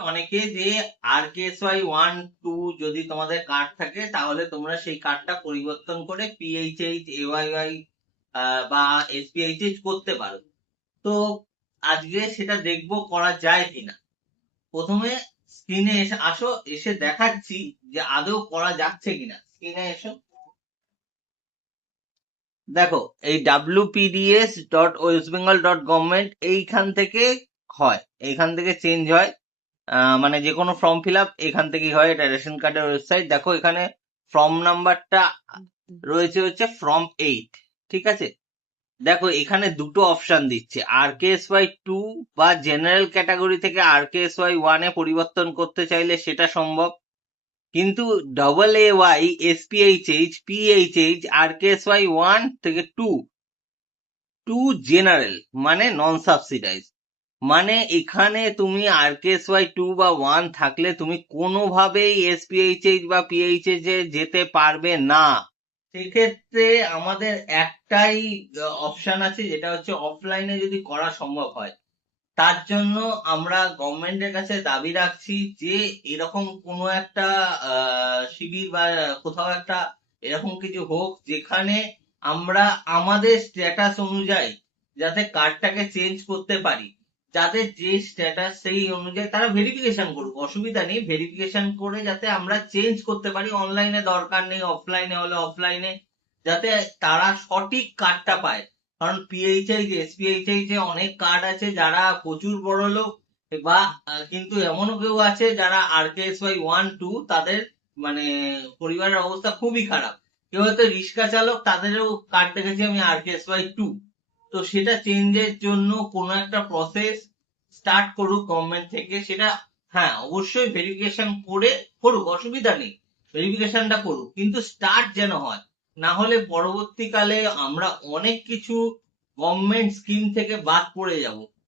অনেকে যে RKSY 1 2 যদি তোমাদের কার্ড থাকে তাহলে তোমরা সেই কার্ডটা পরিবর্তন করে PHH AYY বা SPHH করতে পারো। তো আজকে সেটা দেখবো করা যায় কিনা। প্রথমে স্ক্রিনে এসে আসো, এসে দেখাচ্ছি যে আদৌ করা যাচ্ছে কিনা। স্ক্রিনে এসো, দেখো এই wpds.westbengal.government এইখান থেকে হয়, এইখান থেকে চেঞ্জ হয়। মানে যে কোনো ফর্ম ফিল আপ এখান থেকেই হয়। এটা রেশন কার্ডের ওয়েবসাইট। দেখো এখানে ফর্ম নাম্বারটা রয়েছে হচ্ছে ফর্ম 8, ঠিক আছে। দেখো এখানে দুটো অপশন দিচ্ছে, RKSY 2 বা জেনারেল ক্যাটাগরি থেকে RKSY 1 এ পরিবর্তন করতে চাইলে সেটা সম্ভব, কিন্তু AA SPHH PHH RKSY 1 থেকে 2 টু জেনারেল মানে নন সাবসিডাইজ, মানে এখানে তুমি RKSY 2 বা 1 থাকলে তুমি কোনোভাবেই SPHH বা PHH এ যেতে পারবে না। সেক্ষেত্রে আমাদের একটাই অপশন আছে, যেটা হচ্ছে অফলাইনে যদি করা সম্ভব হয়। তার জন্য আমরা গভর্নমেন্টের কাছে দাবি রাখছি যে এরকম কোনো একটা শিবির বা কোথাও একটা এরকম কিছু হোক যেখানে আমরা আমাদের স্ট্যাটাস অনুযায়ী যাতে কার্ডটাকে চেঞ্জ করতে পারি। যাদের যে স্ট্যাটাস সেই অনুযায়ী তারা ভেরিফিকেশন করুক, অসুবিধা নেই, ভেরিফিকেশন করে যাতে আমরা চেঞ্জ করতে পারি। অনলাইনে দরকার নেই, অফলাইনে হলে অফলাইনে, যাতে তারা সঠিক কার্ডটা পায়। কারণ PHH SPHH এ অনেক কার্ড আছে যারা প্রচুর বড় লোক, বা কিন্তু এমনও কেউ আছে যারা RKSY 1 2 তাদের মানে পরিবারের অবস্থা খুবই খারাপ। কেউ হয়তো রিক্সা চালক, তাদেরও কার্ড দেখেছি আমি RKSY 2। তো সেটা চেঞ্জের জন্য কোনো একটা প্রসেস স্টার্ট করুক গভর্নমেন্ট থেকে। সেটা হ্যাঁ অবশ্যই ভেরিফিকেশন করে করুক, অসুবিধা নেই, ভেরিফিকেশনটা করুক, কিন্তু স্টার্ট যেন হয়। না হলে পরবর্তীকালে আমরা অনেক কিছু গভর্নমেন্ট স্কিম থেকে বাদ পড়ে যাব।